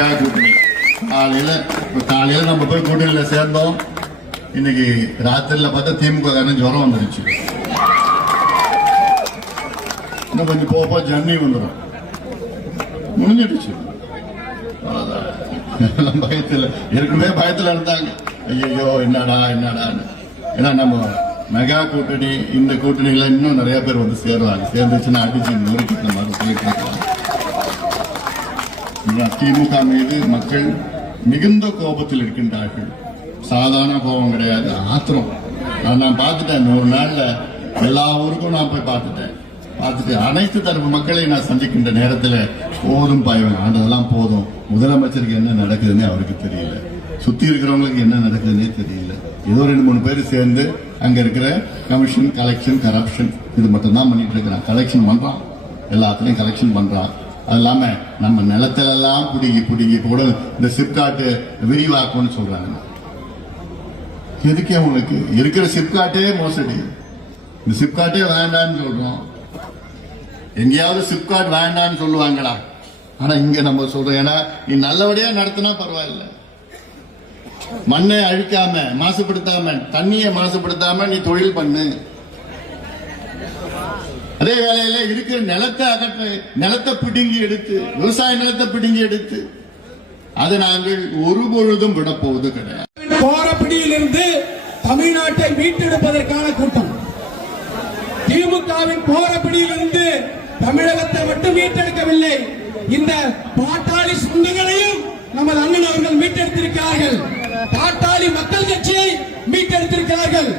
Mega கூட்டணி. காலையில காலையில நம்ம போய் கூட்டணியில சேர்ந்தோம். இன்னைக்கு ராத்திரில பார்த்தா திமுக காரன் ஜுரம் வந்துருச்சு. இன்னும் கொஞ்சம் போப்போ ஜன்னி வந்துடும் முடிஞ்சிடுச்சு. எல்லாம் பயத்துல ஏற்கனவே பயத்துல இருந்தாங்க. ஐயோ என்னடா என்னடான்னு ஏன்னா நம்ம மெகா கூட்டணி இந்த கூட்டணியில இன்னும் நிறைய பேர் வந்து சேருவாங்க. சேர்ந்துச்சுன்னா அடிச்சு நொறுக்கி நம்ம அதை திமுக மீது மக்கள் மிகுந்த கோபத்தில் இருக்கின்றார்கள். சாதாரண கோபம் கிடையாது ஆத்திரம். நான் பார்த்துட்டேன் நூறு நாள்ல எல்லா ஊருக்கும் நான் போய் பார்த்துட்டேன். பார்த்துட்டு அனைத்து தரப்பு மக்களை நான் சந்திக்கின்ற நேரத்தில் போதும் பயம் ஆண்டதெல்லாம் போதும். முதலமைச்சருக்கு என்ன நடக்குதுன்னு அவருக்கு தெரியல. சுத்தி இருக்கிறவங்களுக்கு என்ன நடக்குதுன்னே தெரியல. ஏதோ ரெண்டு மூணு பேர் சேர்ந்து அங்க இருக்கிற கமிஷன் கலெக்ஷன் கரப்ஷன் இது மட்டும்தான் பண்ணிட்டு இருக்கிறான். கலெக்ஷன் பண்றான். எல்லாத்துலயும் கலெக்ஷன் பண்றான். அது இல்லாம நம்ம நிலத்திலெல்லாம் பிடுங்கி பிடுங்கி கூட இந்த சிப்காட்டு விரிவாக்கம்னு சொல்றாங்க. எதுக்கு உங்களுக்கு? இருக்கிற சிப்காட்டே மோசடி. இந்த சிப்காட்டே வேண்டாம்னு சொல்றோம். எங்கேயாவது சிப்காட் வேண்டாம்னு சொல்லுவாங்களா? ஆனா இங்க நம்ம சொல்றோம் ஏன்னா நீ நல்லபடியா நடத்தினா பரவாயில்ல. மண்ணை அழிக்காம மாசுபடுத்தாம தண்ணியை மாசுபடுத்தாம நீ தொழில் பண்ணு. அதே வேளையில இருக்கிற நிலத்தை அகற்ற நிலத்தை பிடுங்கி எடுத்து விவசாய நிலத்தை பிடுங்கி எடுத்து அதை நாங்கள் ஒரு பொழுதும் விடப்போவது கிடையாது. போரப்பிடியிலிருந்து தமிழ்நாட்டை மீட்டெடுப்பதற்கான கூட்டம். திமுகவின் போரப்பிடியிலிருந்து தமிழகத்தை மட்டும் மீட்டெடுக்கவில்லை இந்த பாட்டாளி சொந்தங்களையும் நமது அண்ணன் அவர்கள் மீட்டெடுத்திருக்கிறார்கள். பாட்டாளி மக்கள் கட்சியை மீட்டெடுத்திருக்கிறார்கள்.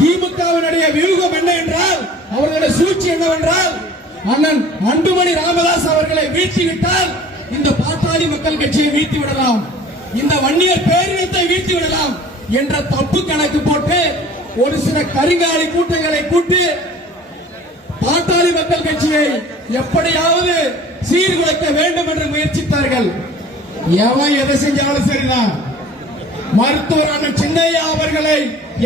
திமுகவினுடைய வியூகம் என்ன என்றால் அவர்களுடைய சூழ்ச்சி என்னவென்றால் அண்ணன் அன்புமணி ராமதாஸ் அவர்களை வீழ்த்திவிட்டால் இந்த பாட்டாளி மக்கள் கட்சியை வீழ்த்தி விடலாம் இந்த வன்னியர் பேரினத்தை வீழ்த்தி விடலாம் என்ற தப்பு கணக்கு போட்டு ஒரு சில கருங்காலி கூட்டங்களை கூட்டி பாட்டாளி மக்கள் கட்சியை எப்படியாவது சீர்குலைக்க வேண்டும் என்று முயற்சித்தார்கள். எவன் எதை செஞ்சாலும் சரிதான். மருத்துவரான சின்னையா அவர்களை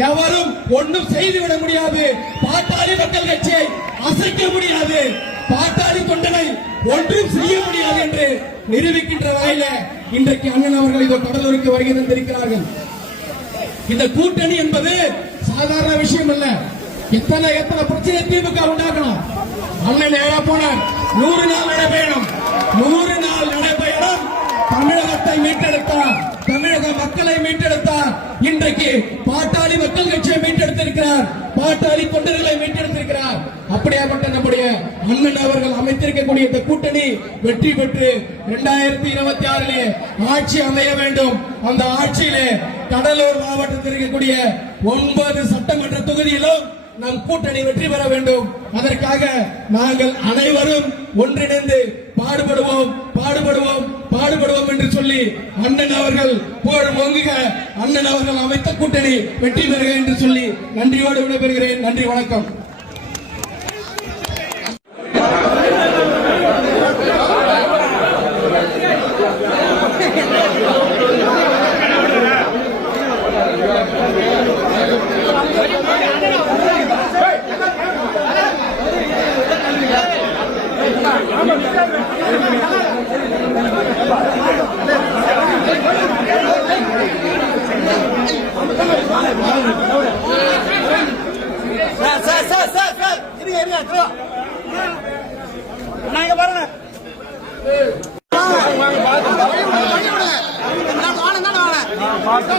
எவரும் ஒன்றும் செய்துவிட முடியாது. பாட்டாளி மக்கள் கட்சியை அசைக்க முடியாது. பாட்டாளி தொண்டனை ஒன்றும் செய்ய முடியாது என்று நிரூபிக்கின்ற வகையில இன்றைக்கு அண்ணன் அவர்கள் இதோ கடலூருக்கு வருகை தந்திருக்கிறார்கள். இந்த கூட்டணி என்பது சாதாரண விஷயம் அல்ல. எத்தனை எத்தனை பிரச்சனை திமுக உண்டாக்கணும்? அண்ணன் நேரா போனார். நூறு நாள் நடைபயணம். நூறு நாள் நடைபயணம் தமிழகத்தை மீட்டெடுத்தார். தமிழக மக்களை மீட்டெடுத்தார். இன்றைக்கு பாட்டாளி மக்கள் கட்சியை மீட்டெடுத்திருக்கிறார். பாட்டாளி தொண்டர்களை மீட்டெடுத்திருக்கிறார். அப்படியாப்பட்ட நம்முடைய அண்ணன் அவர்கள் அமைத்திருக்கக்கூடிய இந்த கூட்டணி வெற்றி பெற்று இரண்டாயிரத்தி இருபத்தி ஆறிலே ஆட்சி அமைய வேண்டும். அந்த ஆட்சியிலே கடலூர் மாவட்டத்தில் இருக்கக்கூடிய ஒன்பது சட்டமன்ற தொகுதியிலும் நம் கூட்டணி வெற்றி பெற வேண்டும். அதற்காக நாங்கள் அனைவரும் ஒன்றிணைந்து பாடுபடுவோம். பாடுபடுவோம் பாடுபடுவோம் என்று சொல்லி அண்ணன் அவர்கள் புகழ் ஓங்குக. அண்ணன் அவர்கள் அமைத்த கூட்டணி வெற்றி பெறுக என்று சொல்லி நன்றியோடு விடைபெறுகிறேன். நன்றி வணக்கம். நான் இங்க இதோ. நான் வாங்க வாங்க பார்த்து